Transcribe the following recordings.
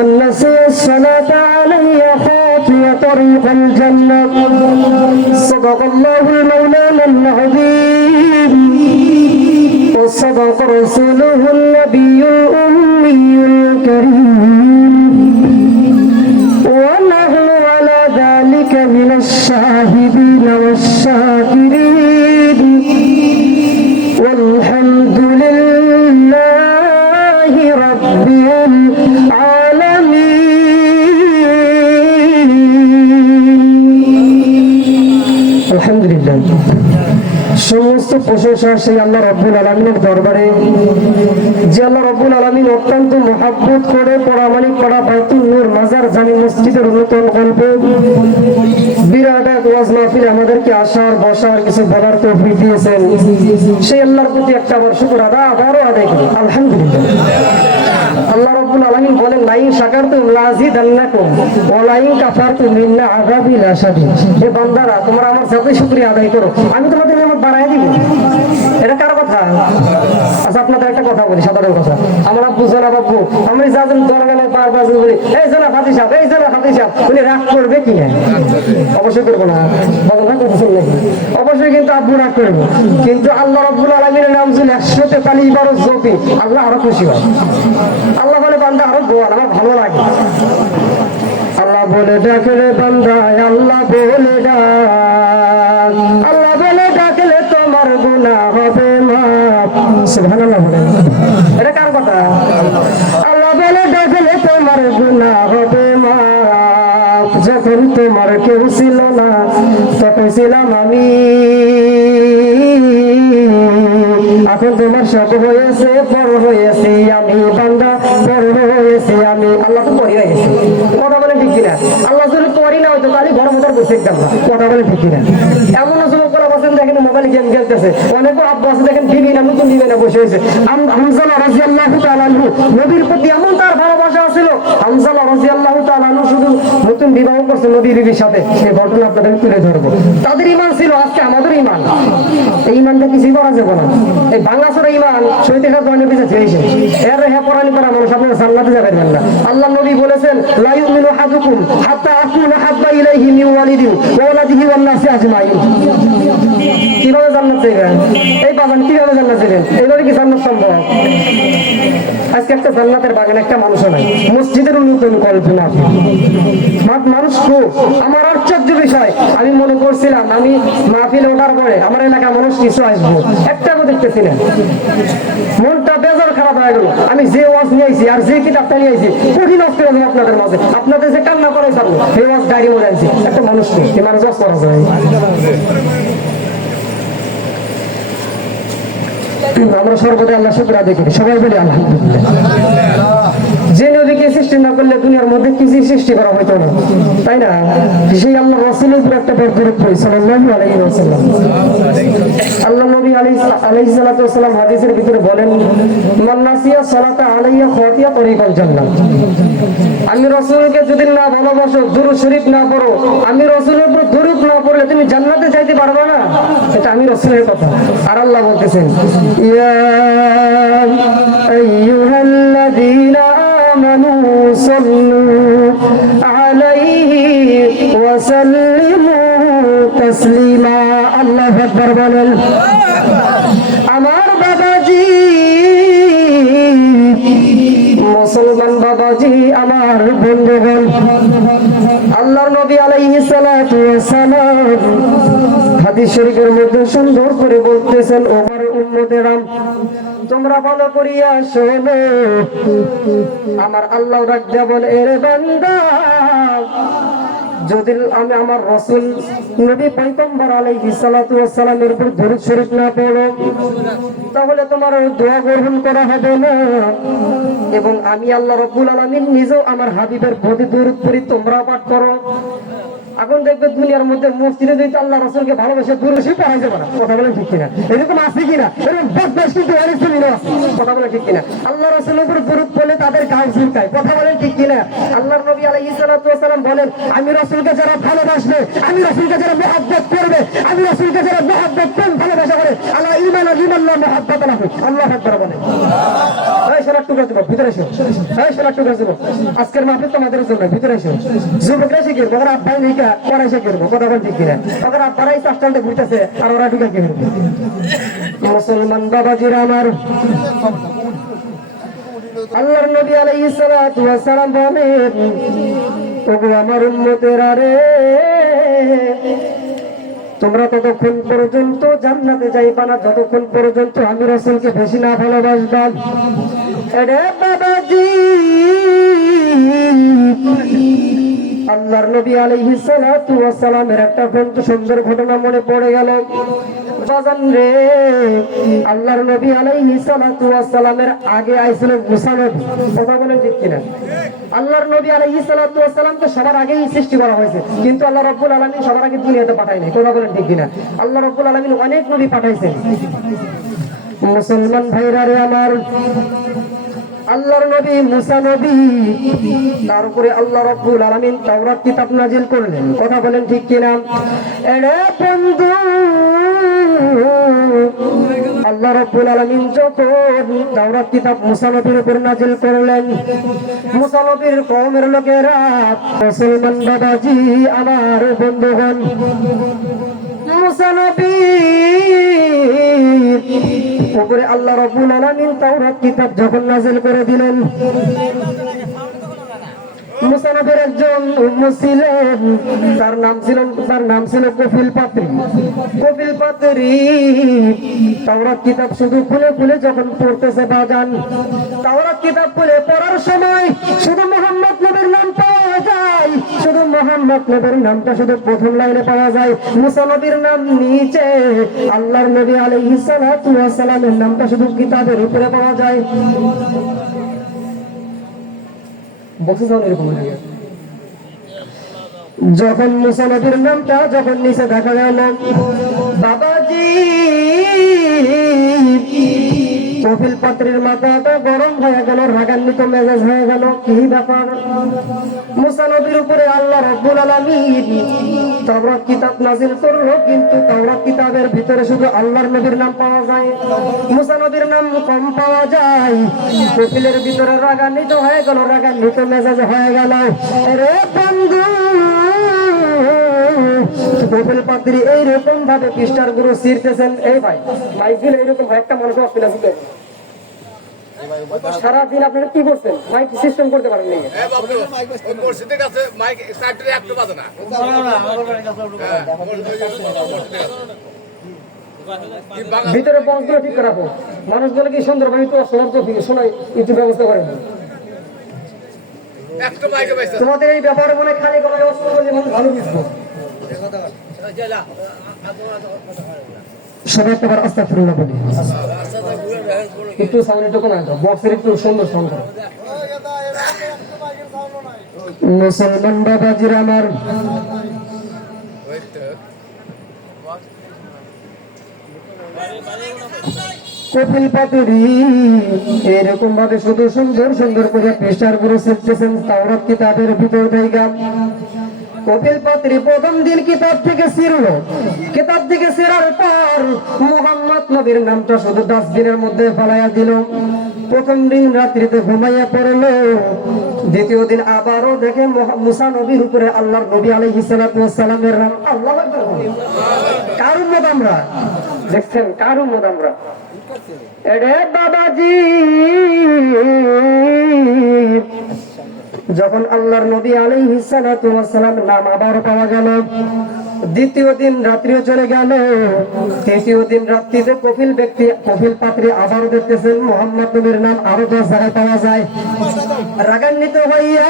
من نسي الصلاة علي خاطئ طريق الجنة صدق الله المولانا العظيم وصدق رسوله النبي الأمي الكريم ونحن على ذلك من الشاهدين والشاكرين والحمد لله رب العالمين الحمد لله সমস্ত প্রশংসা সেই আল্লাহ রাব্বুল আলামিনের দরবারে যে আল্লাহ রাব্বুল আলামিন অত্যন্ত মহব্বত করে পরামানিক করা বাইতুল নূর মাজার জামি মসজিদের নতুন গল্পে বিরাট এক ওয়াজ মাহফিলে আমাদেরকে আসার বসার কিছু বলার তৌফিক দিয়েছেন সেই আল্লাহর প্রতি একটা আবার শুকর আবারও আদায় করি আলহামদুলিল্লাহ। আল্লাহ রাব্বুল আলামিন বলেন লাইন শাকারতুম লাযিদান্নাকুম ওয়া লাইন কাফারতুম ইন্না আযাবি লাশাদীদ। হে বান্দারা তোমরা আমার যতই শুকরিয়া আদায় করো আমি তোমাদের নিয়ামত বাড়ায় দিব। এটা কার কথা? আচ্ছা আপনাদের একটা কথা বলি, সাধারণ কথা। আমার আব্বু জানা বাব্বু আমি যাদের দরগালে পার বাজে বলি এই জানা ফাতি সাহেব এই জানা ফাতি সাহেব উনি রাগ করবে কি না? অবশ্যই করবো না, বলেন না কথা শুনলে অবশ্যই কিন্তু আব্বু রাগ করবে। কিন্তু আল্লাহ রাব্বুল আলামিনের নাম যদি 143 বার জপি আল্লাহ আরো খুশি হয়। আল্লাহ বলে বান্দা আরো গোয়াল আমার ভালো লাগে। আল্লাহ বলে ডাকলে বান্দা আল্লাহ বলে ডাক, আল্লাহ বলে ডাকলে তোমার গুনাহ হবে মাফ। সুবহানাল্লাহ বলেন, এটা কার কথা? আল্লাহ বলে ডাকলে তোমার গুনাহ হবে মাফ। যখন তোমার কেউ ছিল না তখন ছিলাম আমি, এখন তোমার সব হয়েছে বড় হয়েছি আমি বান্দা বড় হয়েছি আমি। আল্লাহ তো পড়ি হয়ে গেছে, কথা বলে ঠিক কিনা? আল্লাহ যদি পড়ি না হয়তো তাহলে ঘর মতো বসে দেখতাম না, কথা বলে ঠিক কিনা? এমন যুবক বসেন দেখেন মোবাইলে গেম খেলতেছে, অনেক আব্বু আছে দেখেন বিবি না নতুন বিবি না বসে হয়েছে। হামজালা রাদিয়াল্লাহু তাআলা আনহু নবীর প্রতি এমন তার ভালোবাসা ছিল, হামজালা রাদিয়াল্লাহু তাআলা আনহু শুধু নতুন বিবাহ করছে নবী বিবির সাথে, সেই ঘটনা আপনাদের তুলে ধরবো। তাদের ঈমান ছিল আজকে আমাদের ঈমান, এই ঈমানটা কিছুই করা যাবে না। এই ভাঙাচোরা ঈমান সইতে খাত অনেক কিছু হয়েছে এর হ্যাঁ পরানি করা মানুষ আপনারা জান্নাতে যাবেন না। আল্লাহ নবী বলেছেন লা ইউমিনু আহাদুকুম হাত্তা আকুনা হাব্বা ইলাইহি মিন ওয়ালিদিহি ওয়া ওয়ালাদিহি ওয়ান নাসি আজমাইন। কিভাবে জান্নাত যাবেন? এই বাগান কিভাবে জান্নাত যাবেন? এইভাবে কি জান্নাত সম্ভব? আজকে একটা জান্নাতের বাগান একটা মানুষও নাই, মসজিদের উন্নয়ন কল্পনা মানুষ খুব। আমার আশ্চর্য বিষয়, আমি মনে করছিলাম আমি মাহফিলে ওঠার পরে আমার এলাকার মানুষ কিছু আসবো, একটাও দেখতেছি না। মনটা বেজার খারাপ হয়ে গেল। আমি যে ওয়াজ নিয়েছি আর যে কিতাবটা নিয়েছি কঠিন অস্ত্র আপনাদের মাঝে, আপনাদের যে কান্না করে যাবো সেই ওয়াজ ডায়েরি মনে আনছি একটা মানুষকে এই মানুষ ওয়াজ করা যায়। আমরা সর্বদা আল্লাহ শুকর আদায় করি, সবাই বলি আলহামদুলিল্লাহ। যে নবীকে সৃষ্টি না করলে দুনিয়ার মধ্যে কিছুই সৃষ্টি করা হইতো না, তাই না? সেই আল্লাহ রাসূলের উপর একটা বরকত পড়ি সাল্লাল্লাহু আলাইহি ওয়াসাল্লাম। আল্লাহ নবী আলাইহিস সালাতু ওয়াসাল্লাম হাদিসের ভিতরে বলেন মান নাসিয়া সালাতা আলাইয়া খাতিয়া তরিকাল জান্নাহ। আমি রাসূলকে যদি না ভালোবাসো, দুরূদ শরীফ না পড়ো, আমি রাসূলের উপর দরুদ না পড়লে তুমি জান্নাতে যাইতে পারবে না। এটা আমি রাসূলের কথা। আর আল্লাহ বলতেছেন ইয়া আইয়ুহাল্লাযীনা আমানু সাল্লু আলাইহি ওয়া সাল্লিমু তাসলিমা। আল্লাহু আকবার বলেন। আমার বাবাজি, মুসলমান বাবাজি, আমার বন্ধুগণ, আল্লাহর নবী আলাইহিস সালাতু ওয়াস সালাম হাদিস শরীফের মধ্যে সুন্দর করে বলতেছেন ও আমার উম্মতেরা তোমরা ভালো করিয়া শোনো। আমার আল্লাহ ডাক দিয়া বলে এরে বান্দা যদি আমি আমার রাসূল নবী পয়গম্বর আলাইহিস সালাতু ওয়াস সালামের উপর দরুদ শরীফ না পড়ো তাহলে তোমার দোয়া গ্রহণ করা হবে না। এবং আমি আল্লাহ রাব্বুল আলামিন নিজেও আমার হাবিবের প্রতি দরুদ পড়ি, তোমরা পাঠ করো। এখন দেখবে দুনিয়ার মধ্যে মসজিদে যদি আল্লাহ রাসূলকে ভালোবেসে দরুদ শরীফ পড়া যাবে না, কথা বলেন ঠিক কিনা? এরকম আছে কিনা? এরকম বদমাশ কিন্তু হাদিসে মিলে আছে, কথা বলেন ঠিক কিনা? আল্লাহ রাসূলের উপর দরুদ পড়লে তাদের গাল ঝুলকায়, কথা বলেন ঠিক কিনা? আল্লাহর নবী আলাইহিস সালাতু ওয়াস সালাম বলেন আমি রাসূলকে যারা ভালোবাসবে, আমি রাসূলকে যারা মুহাব্বত করবে, আমি রাসূলকে যারা মুহাব্বত করবে ভালোবাসা করে আল্লাহ ঈমান লা মুহাব্বত লাহু। আল্লাহু আকবার বলেন। সোনার টুকরা দেবো, ভিতরে এসো। সোনার টুকরা দেবো, আজকের মাহফিল তোমাদের জন্য, ভিতরে এসো। যুবকরা শিখে ওদের আব্বাই নিকা পড়াই শিখে কথা বল ঠিক কিনা? ওদের আব্বারাই চাষটালতে ঘুরতেছে আর ওরা ঢুকে কি মুসলমান বাবাজিরা আমার, আল্লাহর নবী আলাইহিস সালাতু ওয়াস সালাম বলেন, ওগো আমার উম্মতেরা রে, তোমরা ততক্ষণ পর্যন্ত জান্নাতে যাইবা না যতক্ষণ পর্যন্ত আমি রাসূলকে বেশি না ভালোবাসবা। এরে বাবাজি, আল্লাহর নবী আলাইহিস সালাতু ওয়াস সালামের একটা সুন্দর ঘটনা মনে পড়ে গেল। বাজান রে, আল্লাহর নবী আলাইহিস সালাতু ওয়াস সালামের আগে আইছিল মুসা নবী, কথা বলেন ঠিক কিনা? আল্লাহর নবী আলাইহিস সালাতু ওয়াস সালামকে সবার আগেই সৃষ্টি করা হয়েছে, কিন্তু আল্লাহ রাব্বুল আলামিন সবার আগে দুনিয়াতে পাঠায় নাই, কথা বলেন ঠিক কিনা? আল্লাহ রাব্বুল আলামিন অনেক নবী পাঠাইছেন। মুসলমান ভাইরা রে আমার, আল্লাহর নবী মুসা নবী, তার উপরে আল্লাহ রাব্বুল আলামিন তাওরাত কিতাব নাজিল করলেন, কথা বলেন ঠিক কিনা? এরে বন্ধু, আল্লাহ রাব্বুল আলামিন যখন তাওরাত কিতাব মুসা নবীর উপর নাজিল করলেন, মুসা নবীর কওমের লোকেরা, মুসলমান বাবাজি আমার বন্ধুগণ, মুসা নবীর উপরে আল্লাহ রাব্বুল আলামিন তাওরাত কিতাব যখন নাজিল করে দিলেন, মুসা নবীর একজন উম্মু ছিলেন, তার নাম ছিল কফিল পাত্রী। কফিল পাত্রী তাওরাত কিতাব শুধু খুলে খুলে যখন পড়তেছে বাজান, তাওরাত কিতাব খুলে পড়ার সময় শুধু মুহাম্মদ নবীর নাম পাওয়া যায়, শুধু মুহাম্মদ নবীর নামটা শুধু প্রথম লাইনে পাওয়া যায়, মুসা নবীর নাম নিচে, আল্লাহর নবী আলাইহিস সালাতু ওয়াস সালামের নামটা শুধু কিতাবের উপরে পাওয়া যায়। যখন মুসা নবীর নামটা যখন নিচে দেখা গেল, বাবাজি কফিল পাত্রীর মাথাটা গরম হয়ে গেল, রাগান্বিত মেজাজ হয়ে গেল। কি ব্যাপার? মুসা নবীর উপরে আল্লাহ রাব্বুল আলামিন তাওরাত কিতাব নাজিল করলো, কিন্তু তাওরাত কিতাবের ভিতরে শুধু আল্লাহর নবীর নাম পাওয়া যায়, মুসা নবীর নাম কম পাওয়া যায়। কফিলের ভিতরে রাগান্বিত হয়ে গেল, রাগান্বিত মেজাজ হয়ে গেল। আরে বন্ধু, কফিল পাত্রী এইরকম ভাবে পৃষ্ঠার গুরু ছিঁড়তেছেন। এই ভাই মাইকেল এইরকম একটা মানুষ আসছিল, সারাদিন আপনারা কি করছেন? মাইক সিস্টেম করতে পারেন নি? ভিতরে বক্সগুলো ঠিক করা হোক, মানুষগুলো কি সুন্দরভাবে তো শোনাই একটু ব্যবস্থা করেন। তোমাদের এই ব্যাপারে মনে খালি গলায় অস্ত্র বলে মানুষ ভালো বুঝবো। সবাই একবার আস্তাগফিরুল্লাহ বলি, একটু সাউন্ড একটু কমায় দাও, বক্সের একটু সুন্দর সাউন্ড। মুসলমান বাবাজিরা আমার, কফিল পাত্রী এরকম ভাবে শুধু সুন্দর সুন্দর করে পৃষ্ঠার গুলো ছিঁড়তেছেন তাওরাত কিতাবের ভিতর থেকে। কফিল পাত্রী প্রথম দিন কিতাব থেকে ছিঁড়লো, কিতাব থেকে ছিঁড়ার পর মুহাম্মদ নবীর নামটা শুধু ডাস্টবিনের মধ্যে ফেলাইয়া দিল। প্রথম দিন রাত্রিতে ঘুমাইয়া পড়লো, দ্বিতীয় দিন আবারও দেখে মুসা নবীর উপরে আল্লাহর নবী আলাইহিস সালাতু ওয়াস সালামের নাম। আল্লাহু আকবার। কার উম্মত আমরা? দেখছেন কার উম্মত আমরা? এরে বাবাজি, যখন আল্লাহর নবী আলাইহিস সালাতু ওয়াস সালামের নাম আবার পাওয়া গেল, দ্বিতীয় দিন রাত্রিও চলে গেল, তৃতীয় দিন রাত্রিতে কফিল পাত্রী আবারও দেখতেছেন মুহাম্মদ নবীর নাম আরো 10 জায়গায় পাওয়া যায়। রাগান্বিত হইয়া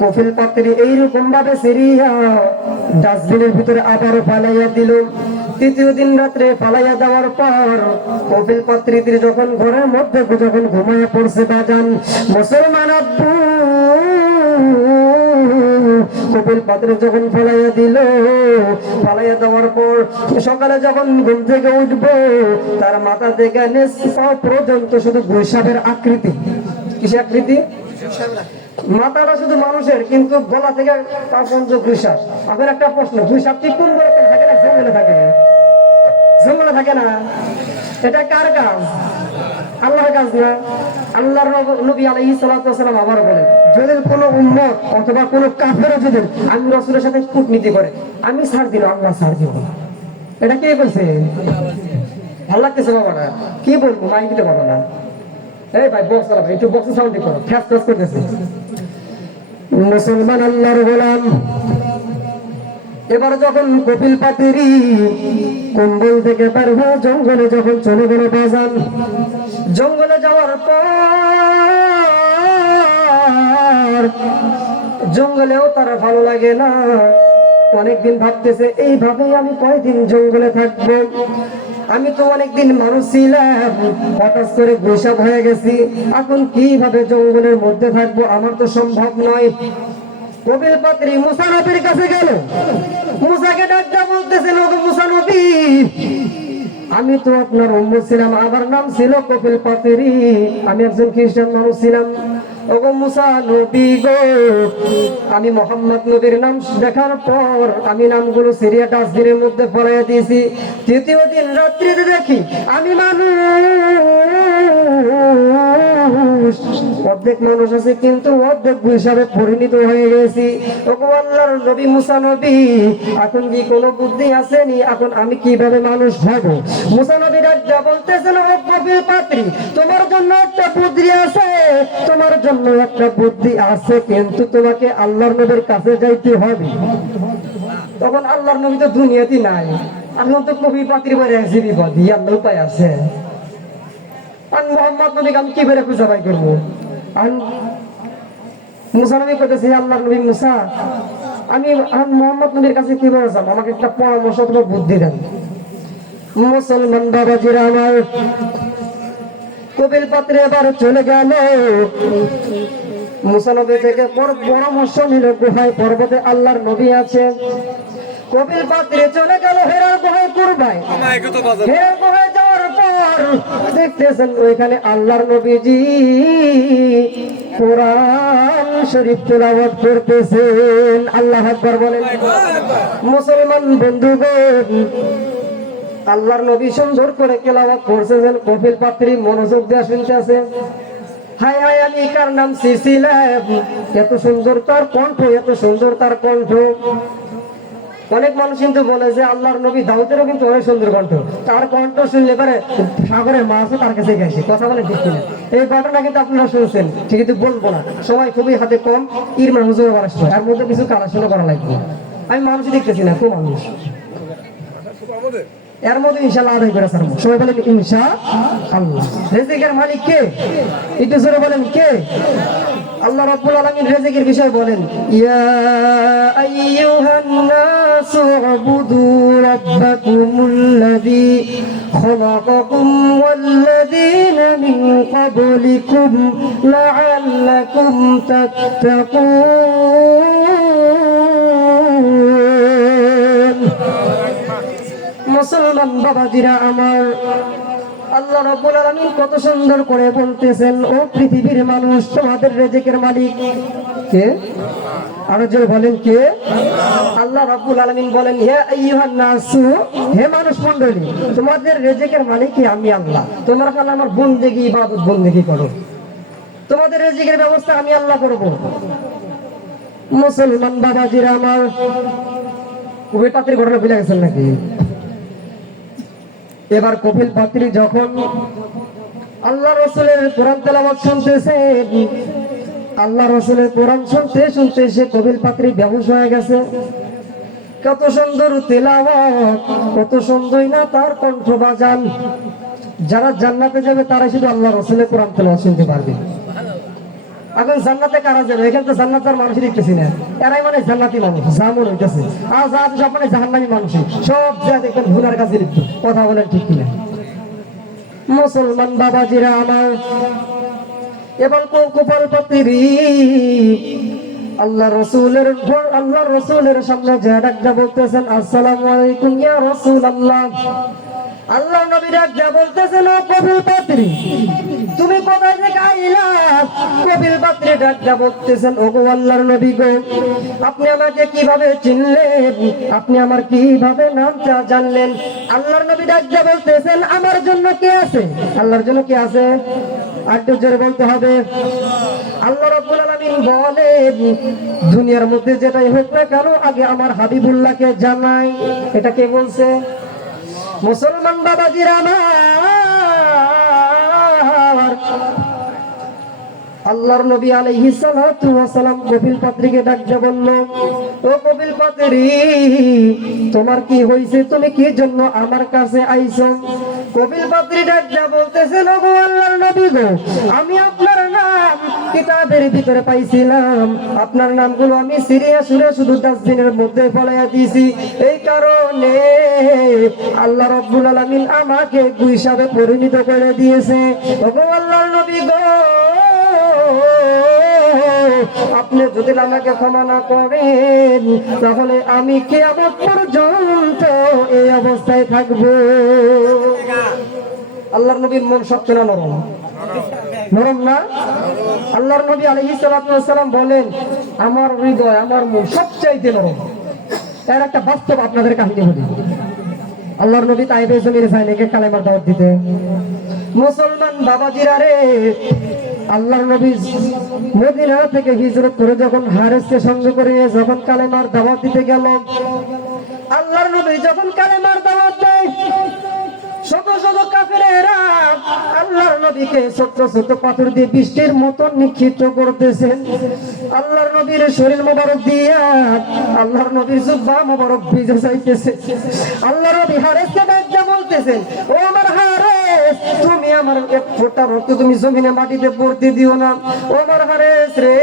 কফিল পাত্রী এইরকম ভাবে সিরিয়া ডাস্টবিনের ভিতরে আবারও ফালাইয়া দিল। তৃতীয় দিন রাত্রে ফালাইয়া দেওয়ার পর কফিল পাত্রী যখন ঘরের মধ্যে যখন ঘুমাইয়া পড়ছে বাজান, মুসলমান আব্বু কফিল পাত্রী যখন ফালাইয়া দিল, ফালাইয়া দেওয়ার পর সকালে যখন ঘুম থেকে উঠবো, তার মাথা থেকে পা পর্যন্ত শুধু গুইসাপের আকৃতি। কিসের আকৃতি? মাথাটা শুধু মানুষের, কিন্তু গলা থেকে তার পর্যন্ত গুইসাপ। আপনার একটা প্রশ্ন, গুইসাপটি কোন গলাতে থাকে না জঙ্গলে থাকে? জঙ্গলে থাকে না। এটা কার কাজ? আল্লাহর কাজ না। আল্লাহর নবী আলাইহিস সালাতু ওয়াস সালাম আবার বলেন, যদি কোনো উম্মত অথবা কোনো কাফেরও যদি আমি রাসূলের সাথে কূটনীতি করে, আমি ছাড় দিলাম, আল্লাহ ছাড় দিব। এটা কে বলছে? ভালো লাগতেছে বাবা না? কি বলবো, মাইক দিতে পারবো না। এই ভাই বক্স চালাবে, একটু বক্স সাউন্ড করো, ফ্যাস ফ্যাস করতেছে। মুসলমান আল্লাহর গোলাম, এবার যখন কপিল পাতিরি কম্বল থেকে বের হয়ে জঙ্গলে যখন চলে গেল বাজান, জঙ্গলে যাওয়ার পর জঙ্গলেও তারা ভালো লাগে না। অনেকদিন ভাবতেছে এইভাবেই আমি কয়দিন জঙ্গলে থাকবো, আমি তো অনেকদিন মানুষ ছিলাম, হঠাৎ করে বৈশাখ হয়ে গেছি, এখন কিভাবে জঙ্গলের মধ্যে থাকবো, আমার তো সম্ভব নয়। কপিল পাত্রী মুসা নবীর কাছে গেল, মুসাকে ডাকতে বলতেছেন, ওগো মুসা নবী, আমি তো আপনার উম্মত ছিলাম, আমার নাম ছিল কপিল পাত্রী, আমি একজন খ্রিস্টান মানুষ ছিলাম। ওগো মুসা নবী গো, আমি মোহাম্মদ নবীর নাম দেখার পর আমি নামগুলো সিরিয়া ডাস্টবিনের মধ্যে ফেলাই দিয়েছি। তৃতীয় দিন রাত্রিতে দেখি আমি অর্ধেক মানুষ আছে কিন্তু অর্ধেক হিসাবে পরিণত হয়ে গেছি। ওগো আল্লাহর নবী মুসা নবী, এখন কি কোনো বুদ্ধি আসেনি, এখন আমি কিভাবে মানুষ হব? মুসা নবী রাজা বলতেছেন, ও কপিল পাত্রী, তোমার জন্য একটা বুদ্ধি আছে, তোমার জন্য একটা বুদ্ধি আছে, কিন্তু তোমাকে আল্লাহর নবীর কাছে যাইতে হবে। তখন আল্লাহর নবী তো দুনিয়াতে নাই, এখন তো কপিল পাত্রী বলে আছে, বিপদ আল্লাহ উপায় আছে। মোহাম্মদ নবীকে আমি কি করে খুঁজে বাই করবো? মুসা নবী করতেছে, আল্লাহর নবী মুসা, আমি মোহাম্মদ নবীর কাছে কিভাবে যাবো, আমাকে একটা পরামর্শ অথবা বুদ্ধি দেন। মুসলমান বাবাজিরা আমার, কপিল পাত্রে এবার চলে গেল, মুসা নবী থেকে পরামর্শ নিল, গুহায় পর্বতে আল্লাহর নবী আছে। কপিল পাত্রে চলে গেল হেরার গুহায় কুরবায়। হেরার গুহায় যাওয়ার পর দেখতেছেন ওইখানে আল্লাহর নবীজি কোরআন শরীফ তেলাওয়াত করতেছেন। আল্লাহু আকবার বলেন। মুসলমান বন্ধুগণ, আল্লাহর নবী সুন্দর করে তেলাওয়াত করতেছেন, কপিল পাত্রী মনোযোগ দিয়ে শুনতেছে। হায় হায়, আমি কার নাম ছিলাম, এত সুন্দর তার কণ্ঠ, এত সুন্দর তার কণ্ঠ। অনেক মানুষ কিন্তু বলে যে আল্লাহর নবী দাউদেরও কিন্তু অনেক সুন্দর কণ্ঠ, তার কণ্ঠ শুনলে পারে সাগরের মাছও তার কাছে গেছে। কথা বলে ঠিক কিনা? এই ঘটনা কিন্তু আপনারা শুনছেন, ঠিক কিন্তু বলবো না, সময় খুবই হাতে কম, ইরমান হুজুর আসছে, এর মধ্যে কিছু কালেকশন করা লাগবে। আমি মানুষই দেখতেছি না, খুব মানুষ, এর মধ্যে ইনশাআল্লাহ আদায় করে ছাড়বো। সবাই বলেন ইনশাআল্লাহ। রিজিকের মালিক কে? একটু জোরে বলেন কে? আল্লাহ রাব্বুল আলামিন রিজিকের বিষয় বলেন, ইয়া আইয়ুহান নাসু উবুদু রাব্বাকুমুল্লাযী খালাকাকুম ওয়াল্লাযীনা মিন ক্বাবলিকুম লাআল্লাকুম তাত্তাকুন। মুসলমান বাবাজিরা আমার, আল্লাহ রাব্বুল আলামিন কত সুন্দর করে বলতেছেন, ও পৃথিবীর মানুষ, তোমাদের রিজিকের মালিক কে? আরো জোরে বলেন কে? আল্লাহ রাব্বুল আলামিন বলেন, হে আইয়ুহান নাসু, হে মানুষ মণ্ডলী, তোমাদের রিজিকের মালিক আমি আল্লাহ, তোমরা খালি আমার বন্দেগী ইবাদত বন্দেগী করো, তোমাদের রিজিকের ব্যবস্থা আমি আল্লাহ করব। মুসলমান বাবাজিরা আমার, কপিল পাত্রীর ঘটনা ভুলে গেছেন নাকি? এবার কপিল পাত্রী যখন আল্লাহ রাসূলের কোরআন তেলাওয়াত শুনতেছে, আল্লাহ রাসূলের কোরআন শুনতে শুনতে সে কপিল পাত্রী বেহুশ হয়ে গেছে। কত সুন্দর তেলাওয়াত, কত সুন্দর না তার কণ্ঠ বাজান। যারা জান্নাতে যাবে তারা শুধু আল্লাহ রাসূলের কোরআন তেলাওয়াত শুনতে পারবে। এখন জান্নাতে কারা যাবে? এখানে তো জান্নাতের মানুষ দেখতেছি না, এরাই মানে জান্নাতি মানুষ, জামন হইতেছে। আর যা সব মানে জাহান্নামী মানুষ, সব যা দেখবেন গুনার কাছে লিপ্ত। কথা বলেন ঠিক কিনা? মুসলমান বাবাজিরা আমার, এবং কপিল পাত্রী আল্লাহ রাসূলের সামনে যে ডাকটা বলতেছেন, আসসালামু আলাইকুম ইয়া রাসূলুল্লাহ। আল্লাহ নবী ডাকটা বলতেছেন, ও কপিল পাত্রী, তুমি কোথা থেকে আইলা? কপিল পাত্রী ডাকটা বলতেছেন, ওগো আল্লাহর নবী গো, আপনি আমাকে কিভাবে চিনলেন? আপনি আমার কিভাবে নামটা জানলেন? আল্লাহর নবী ডাকটা বলতেছেন, আমার জন্য কে আছে? আল্লাহর জন্য কে আছে? আরেকটু জোরে বলতে হবে। আল্লাহ রাব্বুল আলামিন বলেন, দুনিয়ার মধ্যে যেটাই হোক না কেন, আগে আমার হাবিবুল্লাহকে জানাই। এটা কে বলছে? মুসলমান বাবাজিরা আমার, আল্লাহর নবী আলাইহিস সালাতু ওয়াস সালাম কপিল পাত্রীকে ডাকতে বলল, ও কপিল পাত্রী, তোমার কি হইছে? তুমি কি জন্য আমার কাছে আইছো? কপিল পাত্রী ডাকতে বলতেছেন, ও আল্লাহর নবী গো, আমি আপনার নাম কিতাবের ভিতরে পাইছিলাম, আপনার নামগুলো আমি সিরিয়া সুরে শুধু ডাস্টবিনের মধ্যে ফলাইয়া দিয়েছি। এই কারণে আল্লাহ রাব্বুল আলামিন আমাকে হিসাবে পরিণত করে দিয়েছে। ও আল্লাহর নবী গো, আপনি যদি আমাকে ক্ষমা না করেন, তাহলে আমি কিয়ামত পর্যন্ত এই অবস্থায় থাকবো। আল্লাহর নবীর মন শক্ত না নরম? নরম না? আল্লাহর নবী আলাইহিস সালাতু ওয়াস সালাম বলেন, আমার হৃদয়, আমার মন সবচাইতে নরম। এর একটা বাস্তব আপনাদের কাহিনী বলি। আল্লাহর নবী তাইফে জমিনে যায়নি কালেমার দাওয়াত দিতে। মুসলমান বাবাজিরা রে, আল্লাহর নবী মদিনা থেকে হিজরত করে যখন হারেসকে সঙ্গে করে যখন কালেমার দাওয়াত দিতে গেল, আল্লাহর নবী যখন কালেমার দাওয়াত দেয়, শত শত কাফেরেরা আল্লাহর নবীকে ছোট ছোট পাথর দিয়ে বৃষ্টির মতন নিক্ষিপ্ত করতেছেন। আল্লাহর নবীর শরীর মোবারক দিয়া আল্লাহর নবীর জুব্বা মোবারক ভিজে যাইতেছে। আল্লাহর নবী হারেসকে ডাকতে বলতেছেন, ও আমার হারেস, তুমি আমার এক ফোঁটা রক্ত তুমি জমিনে মাটিতে পড়তে দিও না। ও আমার হারেস রে,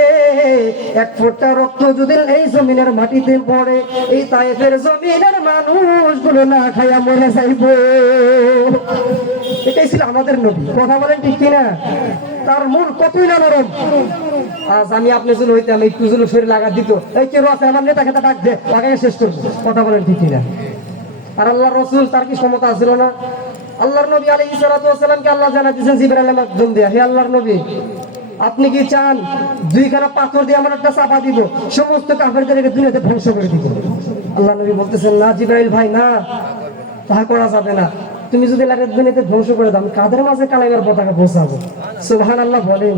এক ফোঁটা রক্ত যদি এই জমিনের মাটিতে পড়ে, এই তায়েফের জমিনের মানুষগুলো না খাইয়া মরে যাইব। এটাই ছিল আমাদের নবী। কথা বলেন ঠিক কিনা? তার মন কতই না নরম। আজ আমি আপনি যদি হইতাম, একটু যদি শরীর লাগা দিত, এই কেউ আছে আমার নেতা খেতা ডাক দে, তাকে শেষ করবো। কথা বলেন ঠিক কিনা? আর আল্লাহর রাসূল, তার কি ক্ষমতা ছিল না? আল্লাহর নবী আলাইহিস সালাতু ওয়াস সালামকে আল্লাহ জানাই দিয়েছেন জিবরাইলের মাধ্যম দিয়ে, হে আল্লাহর নবী, আপনি কি চান দুইখানা পাথর দিয়ে আমার একটা চাপা দিব, সমস্ত কাফেরদেরকে দুনিয়াতে ধ্বংস করে দিব? আল্লাহ নবী বলতেছেন, না জিবরাইল ভাই, না, তাহা করা যাবে না। তুমি যদি লাগে দুনিয়াতে ধ্বংস করে দাও, আমি কাদের মাঝে কালেমার পতাকা পৌঁছাবো? সুবহানাল্লাহ বলেন।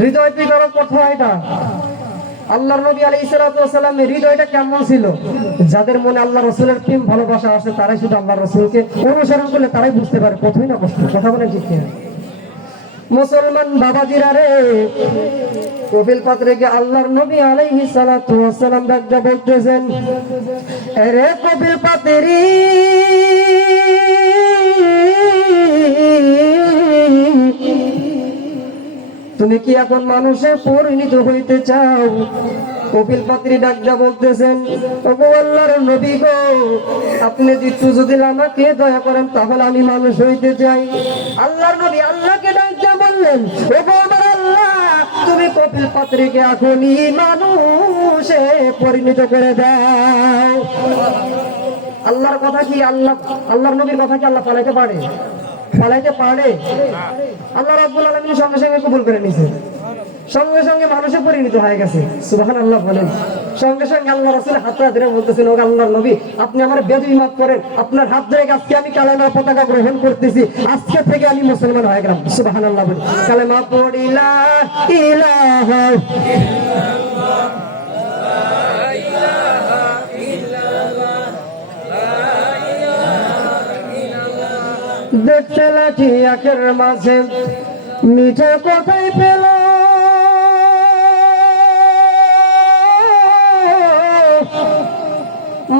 হৃদয় বিগড়ক কথা এটা। আল্লাহর নবী আলাইহিস সালাতু ওয়াস সালামের হৃদয়টা কেমন ছিল? যাদের মনে আল্লাহ রাসূলের প্রেম ভালোবাসা আছে, তারাই শুধু আল্লাহ রাসূলকে অনুসরণ করলে তারাই বুঝতে পারে কতই না কষ্ট। কথা বলেন ঠিক কিনা? মুসলমান বাবাজিরা রে, কপিল পাত্রীকে আল্লাহর নবী আলাইহিস সালাতু ওয়াস সালাম ডাকতে বলতেছেন, আরে কপিল পাত্রী, তুমি কি এখন মানুষে পরিণত হইতে চাও? কপিল পাত্রী ডাকতে বলতেছেন, ওগো আল্লাহর নবী গো, আপনি যদি আমাকে দয়া করেন তাহলে আমি মানুষ হইতে চাই। আল্লাহর নবী আল্লাহকে ডাকতে বললেন, ওগো আমার আল্লাহ, তুমি কপিল পাত্রীকে এখনই মানুষে পরিণত করে দাও। আল্লাহর কথা কি আল্লাহর নবীর কথা কি আল্লাহ পালাইতে পারে? পালাইতে পারে? আল্লাহ রাব্বুল আলামিন সঙ্গে সঙ্গে কবুল করে নিয়েছে, সঙ্গে সঙ্গে মানুষে পরিণত হয়ে গেছে। সুবহানাল্লাহ বলেন। সঙ্গে সঙ্গে আল্লাহ রাসূল হাত ধরে বলতেছেন, ও আল্লাহর নবী, আপনি আমার বেদবি মাফ করেন, আপনার হাত ধরে আজকে আমি কালেমার পতাকা গ্রহণ করতেছি, আজকে থেকে আমি মুসলমান হয়ে গেলাম। সুবহানাল্লাহ বলেন। কালেমা পড়ি লা ইলাহা ইল্লাল্লাহ, লা ইলাহা ইল্লাল্লাহ, লা ইলাহা ইল্লাল্লাহ। দেখতে লাঠি আখের মাঝে মিঠে কথাই পেল,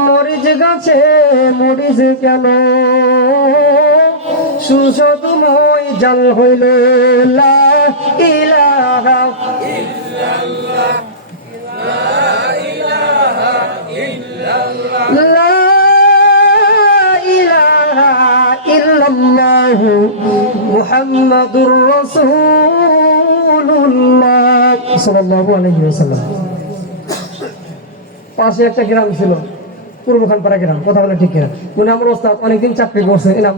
মরিচ গাছে মরিচ কেন, সুসদময় জাল হইল, লা ইলাহা ইল্লাল্লাহ, লা ইলাহা ইল্লাল্লাহ, লা ইলাহা ইল্লাল্লাহ মুহাম্মাদুর রাসূলুল্লাহ সাল্লাল্লাহু আলাইহি ওয়াসাল্লাম। পাশে একটা গ্রাম ছিল, পূর্ব খানপাড়া গ্রাম। কথা বলে ঠিক কিনা? উনি আমার ওস্তাদ, অনেকদিন চাকরি করছে, এনাম